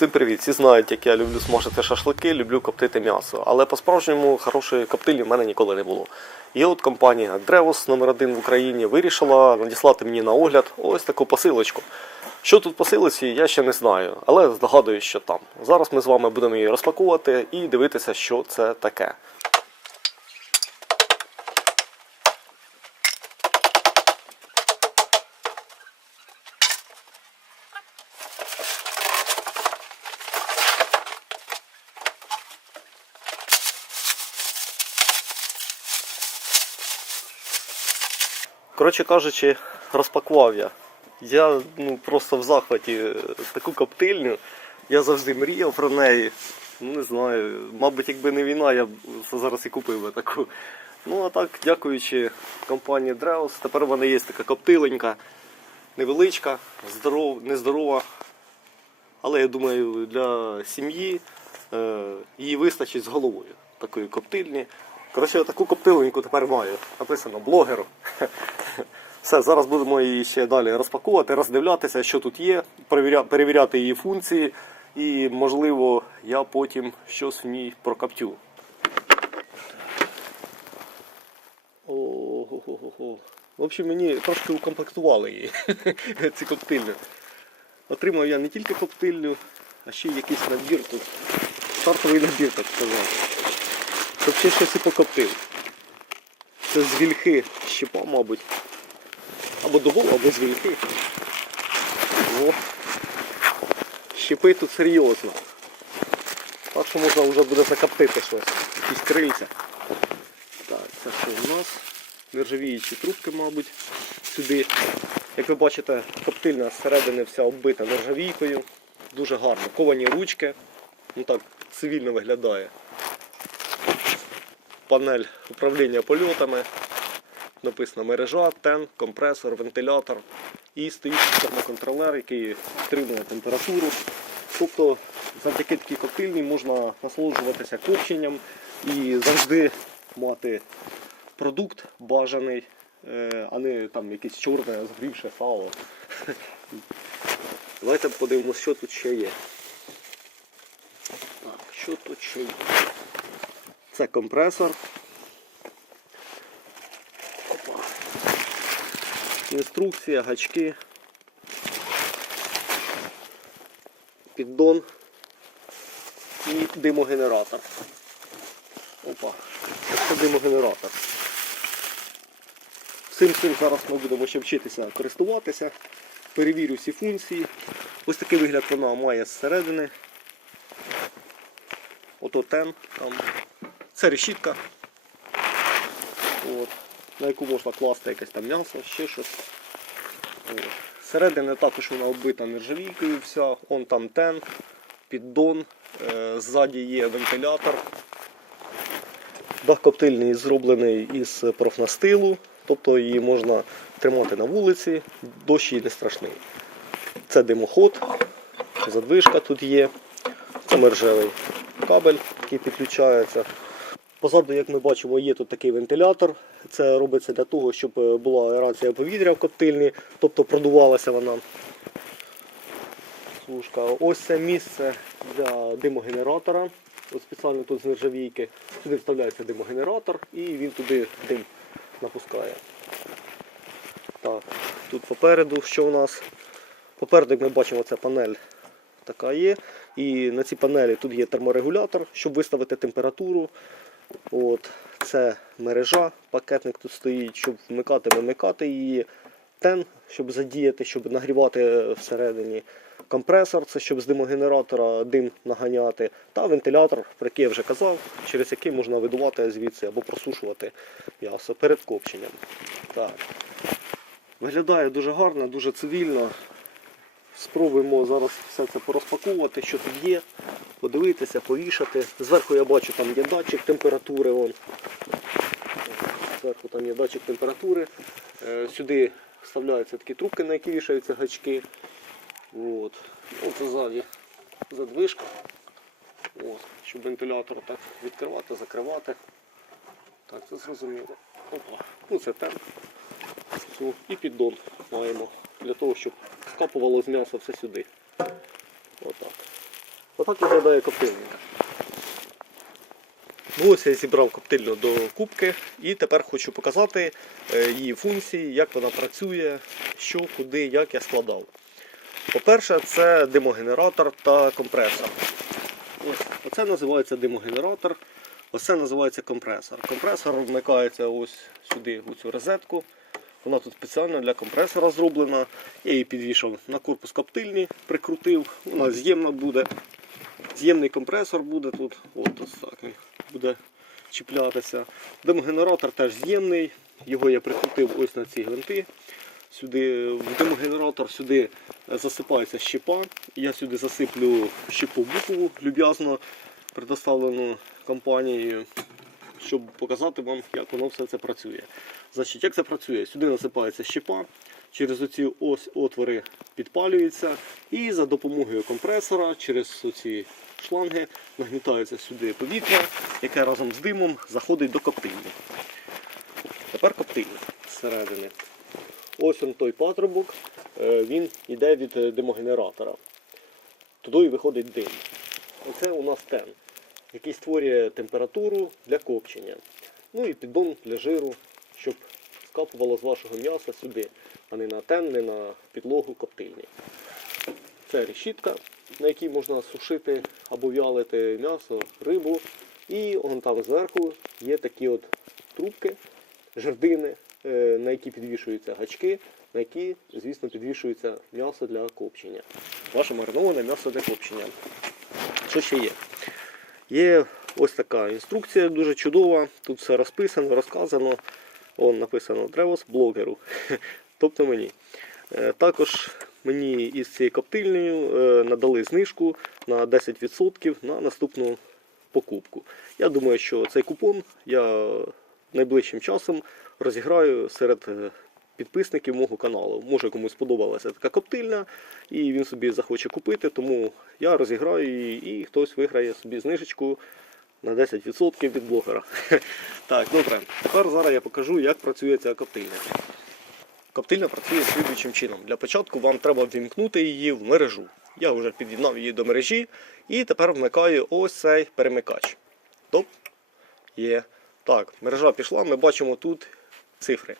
Всім привіт! Всі знають, як я люблю смажити шашлики, люблю коптити м'ясо. Але по-справжньому хорошої коптильні в мене ніколи не було. І от компанія Древос номер 1 в Україні вирішила надіслати мені на огляд ось таку посилочку. Що тут в посилці, я ще не знаю, але здогадуюсь, що там. Зараз ми з вами будемо її розпакувати і дивитися, що це таке. Коротше кажучи, розпакував я. Я просто в захваті. Таку коптильню. Я завжди мріяв про неї. Не знаю, мабуть, якби не війна, я б зараз і купив би таку. Ну а так, дякуючи компанії Древос, тепер в мене є така коптиленька, невеличка, нездорова. Але я думаю, для сім'ї її вистачить з головою такої коптильні. Коротше, таку коптиленьку тепер маю. Написано блогеру. Все, зараз будемо її ще далі розпаковувати, роздивлятися, що тут є, перевіряти її функції і, можливо, я потім щось в ній прокоптю. Ого-го-го. В общем, мені трошки укомплектували її, ці коптильні. Отримав я не тільки коптильню, а ще й якийсь набір тут. Стартовий набір, так сказати. Щоб ще щось і покоптив. Це з вільхи щепа, мабуть. Або дубов, або з вільхи. О. Щепи тут серйозно. Так що можна вже буде закоптити щось. Якісь крильця. Так, це що у нас? Нержавіючі трубки, мабуть, сюди. Як ви бачите, коптильня зсередини вся оббита нержавійкою. Дуже гарно. Ковані ручки. Ну так, цивільно виглядає. Панель управління польотами. Написано мережа, тен, компресор, вентилятор. І стоїть термоконтролер, який стримує температуру. Тобто завдяки такій коптильні можна насолоджуватися копченням і завжди мати продукт бажаний, а не там якесь чорне, згрівше сало. Давайте подивимося, що тут ще є. Так, що тут ще є? Це компресор. Інструкція, гачки, піддон і димогенератор. Опа, це димогенератор. Всім цим зараз ми будемо ще вчитися користуватися. Перевірю всі функції. Ось такий вигляд вона має зсередини. Ото тен, там. Це решітка. От. На яку можна класти якесь там м'ясо, ще щось. Зсередини також вона оббита нержавійкою вся, он там тен, піддон, ззаді є вентилятор. Дах коптильний зроблений із профнастилу, тобто її можна тримати на вулиці, дощ їй не страшний. Це димоход, задвижка тут є, це мережевий кабель, який підключається. Позаду, як ми бачимо, є тут такий вентилятор. Це робиться для того, щоб була аерація повітря в коптильні, тобто продувалася вона. Ось це місце для димогенератора. Ось спеціально тут з нержавійки. Сюди вставляється димогенератор і він туди дим напускає. Так, тут попереду, що у нас? Попереду, як ми бачимо, це панель така є. І на цій панелі тут є терморегулятор, щоб виставити температуру. От, це мережа, пакетник тут стоїть, щоб вмикати її. Тен, щоб задіяти, щоб нагрівати всередині. Компресор, це щоб з димогенератора дим наганяти. Та вентилятор, про який я вже казав, через який можна видувати звідси або просушувати м'ясо перед копченням. Так. Виглядає дуже гарно, дуже цивільно. Спробуємо зараз все це порозпаковувати, що тут є, подивитися, повішати. Зверху я бачу, там є датчик температури. Вон. Зверху там є датчик температури. Сюди вставляються такі трубки, на які вішаються гачки. От. Ось ззаді задвижка. Ось. Щоб вентилятор так відкривати, закривати. Так, це зрозуміло. Опа. Ну це тен. І піддон маємо. Для того, щоб скапувало з м'яса все сюди. Отак. Отак виглядає коптильня. Ну, ось я зібрав коптильню до кубки і тепер хочу показати її функції, як вона працює, що, куди, як я складав. По-перше, це димогенератор та компресор. Оце називається димогенератор, ось це називається компресор. Компресор вмикається ось сюди, у цю розетку. Вона тут спеціально для компресора зроблена. Я її підвішав на корпус коптильні, прикрутив, вона з'ємна буде. З'ємний компресор буде тут, от ось так він буде чіплятися. Димогенератор теж з'ємний, його я прикрутив ось на ці гвинти. Сюди, в димогенератор сюди засипається щепа. Я сюди засиплю щепу букову, люб'язно предоставлену компанією, щоб показати вам, як воно все це працює. Значить, як це працює? Сюди насипається щепа, через оці ось отвори підпалюється і за допомогою компресора через оці шланги нагнітається сюди повітря, яке разом з димом заходить до коптильні. Тепер коптильня зсередини. Ось он той патрубок, він йде від димогенератора. Туди виходить дим. Оце у нас тен, який створює температуру для копчення. Ну і піддон для жиру, щоб скапувало з вашого м'яса сюди, а не на тен, не на підлогу коптильні. Це решітка, на якій можна сушити або вялити м'ясо, рибу. І он там зверху є такі от трубки, жердини, на які підвішуються гачки, на які, звісно, підвішується м'ясо для копчення. Ваше мариноване м'ясо для копчення. Що ще є? Є ось така інструкція, дуже чудова. Тут все розписано, розказано. Вон написано «Древос блогеру», тобто мені. Також мені із цією коптильнею надали знижку на 10% на наступну покупку. Я думаю, що цей купон я найближчим часом розіграю серед підписників мого каналу. Може комусь сподобалася така коптильня і він собі захоче купити, тому я розіграю її і хтось виграє собі знижечку на 10% від блогера. Так, добре. Тепер зараз я покажу, як працює ця коптильня. Коптильня працює слідуючим чином. Для початку вам треба ввімкнути її в мережу. Я вже під'єднав її до мережі і тепер вмикаю ось цей перемикач. Топ. Є. Так, мережа пішла, ми бачимо тут цифри.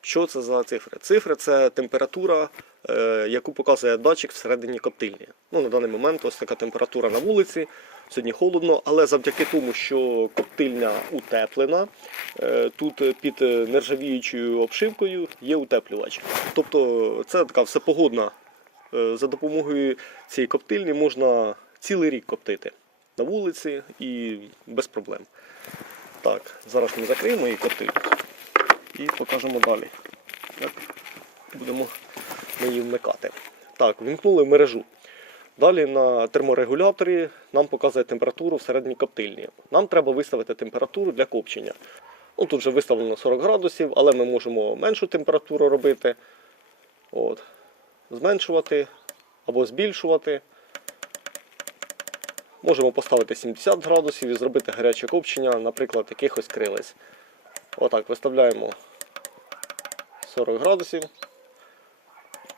Що це за цифри? Цифри – це температура, яку показує датчик всередині коптильні. Ну, на даний момент ось така температура на вулиці, сьогодні холодно, але завдяки тому, що коптильня утеплена, тут під нержавіючою обшивкою є утеплювач. Тобто це така всепогодна, за допомогою цієї коптильні можна цілий рік коптити на вулиці і без проблем. Так, зараз ми закриємо її коптильню і покажемо далі, як будемо ми її вмикати. Так, вімкнули мережу. Далі на терморегуляторі нам показує температуру всередині коптильні. Нам треба виставити температуру для копчення. Ну, тут вже виставлено 40 градусів, але ми можемо меншу температуру робити. От. Зменшувати або збільшувати. Можемо поставити 70 градусів і зробити гаряче копчення, наприклад, якихось крилець. Отак, виставляємо 40 градусів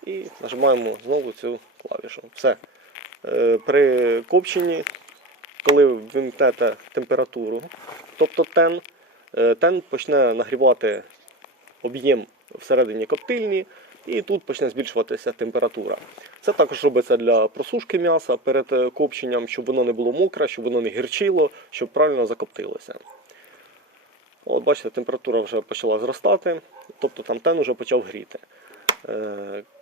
і нажимаємо знову цю клавішу. Все. При копченні, коли вимкнете температуру, тобто тен почне нагрівати об'єм всередині коптильні і тут почне збільшуватися температура. Це також робиться для просушки м'яса перед копченням, щоб воно не було мокре, щоб воно не гірчило, щоб правильно закоптилося. От, бачите, температура вже почала зростати, тобто там тен вже почав гріти.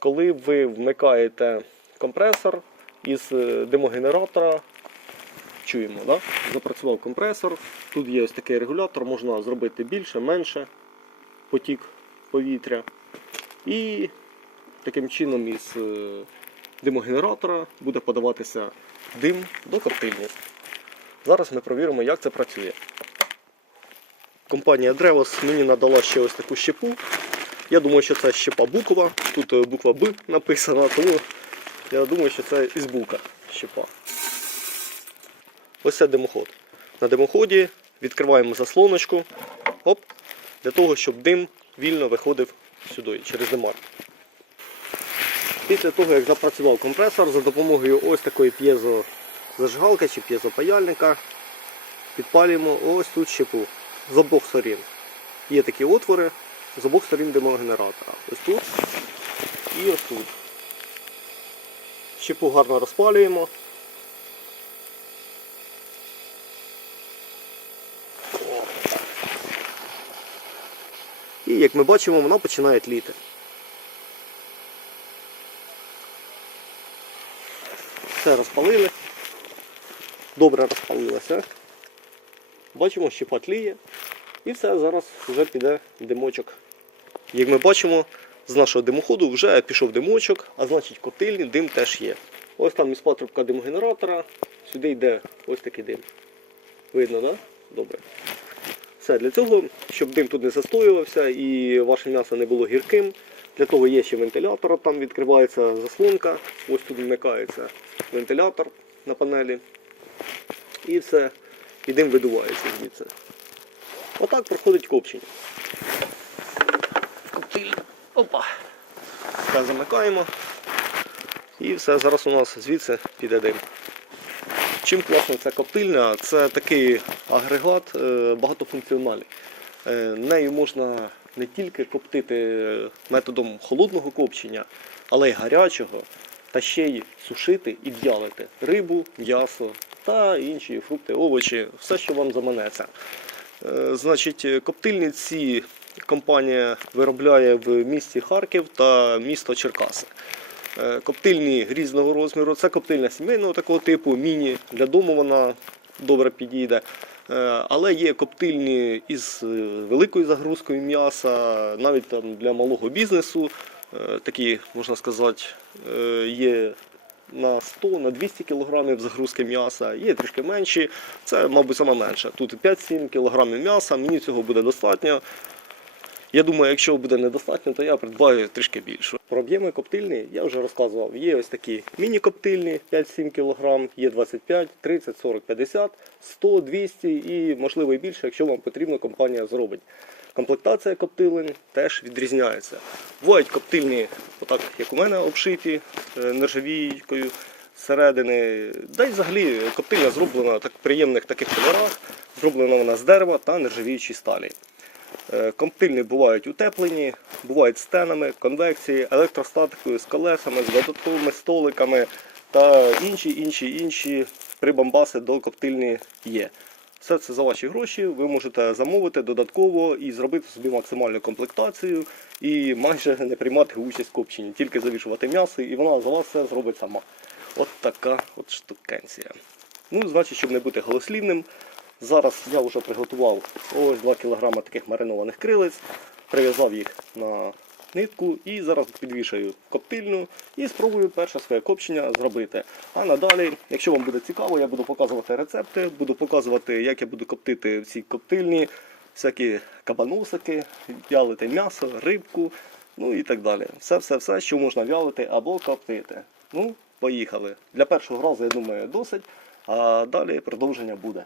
Коли ви вмикаєте компресор із димогенератора, чуємо, да? Запрацював компресор, тут є ось такий регулятор, можна зробити більше, менше потік повітря. І таким чином із димогенератора буде подаватися дим до коптильні. Зараз ми перевіримо, як це працює. Компанія Древос мені надала ще ось таку щепу. Я думаю, що це щепа букова. Тут буква Б написана, тому я думаю, що це із бука щепа. Ось це димоход. На димоході відкриваємо заслоночку, оп, для того, щоб дим вільно виходив сюди, через димар. Після того, як запрацював компресор, за допомогою ось такої зажигалки чи п'єзопаяльника. Підпалюємо ось тут щепу з обох сторін. Є такі отвори з обох сторін димогенератора. Ось тут і ось тут. Щепу гарно розпалюємо. І як ми бачимо, вона починає тліти. Все розпалили. Добре розпалилося. Бачимо, щепа тліє. І все, зараз вже піде димочок. Як ми бачимо, з нашого димоходу вже пішов димочок, а значить коптильний дим теж є. Ось там із патрубка димогенератора, сюди йде ось такий дим. Видно, так? Добре. Все, для цього, щоб дим тут не застоювався і ваше м'ясо не було гірким, для того є ще вентилятор, там відкривається заслонка, ось тут вмикається вентилятор на панелі. І все, і дим видувається звідси. Отак проходить копчення. Коптиль. Опа. Все замикаємо. І все, зараз у нас звідси піде дим. Чим класна ця коптильня? Це такий агрегат багатофункціональний. Нею можна не тільки коптити методом холодного копчення, але й гарячого, та ще й сушити і в'ялити рибу, м'ясо та інші фрукти, овочі, все, що вам заманеться. Значить, коптильні ці компанія виробляє в місті Харків та місто Черкаси. Коптильні різного розміру, це коптильня сімейного такого типу, міні, для дому вона добре підійде. Але є коптильні із великою загрузкою м'яса, навіть там для малого бізнесу, такі, можна сказати, є на 100, на 200 кг загрузки м'яса, є трішки менші, це, мабуть, саме менше. Тут 5-7 кг м'яса, мені цього буде достатньо. Я думаю, якщо буде недостатньо, то я придбаю трішки більше. Про об'єми коптильні я вже розказував. Є ось такі міні-коптильні 5-7 кг, є 25, 30, 40, 50, 100, 200 і можливо і більше, якщо вам потрібно, компанія зробить. Комплектація коптилень теж відрізняється. Бувають коптильні, отак, як у мене, обшиті нержавійкою зсередини. Да й взагалі коптильня зроблена в приємних таких кольорах, зроблена вона з дерева та нержавіючої сталі. Коптильні бувають утеплені, бувають з тенами, конвекції, електростатикою, з колесами, з додатковими столиками та інші прибамбаси до коптильні є. Все це за ваші гроші, ви можете замовити додатково і зробити собі максимальну комплектацію і майже не приймати участь в копченні, тільки завішувати м'ясо і вона за вас все зробить сама. От така от штукенція. Ну, значить, щоб не бути голослівним, зараз я вже приготував ось 2 кг таких маринованих крилець, прив'язав їх на нитку і зараз підвішаю коптильну і спробую перше своє копчення зробити. А надалі, якщо вам буде цікаво, я буду показувати рецепти, буду показувати, як я буду коптити в цій коптильні, всякі кабаносики, в'ялити м'ясо, рибку, ну і так далі. Все, що можна в'ялити або коптити. Ну, поїхали. Для першого разу, я думаю, досить, а далі продовження буде.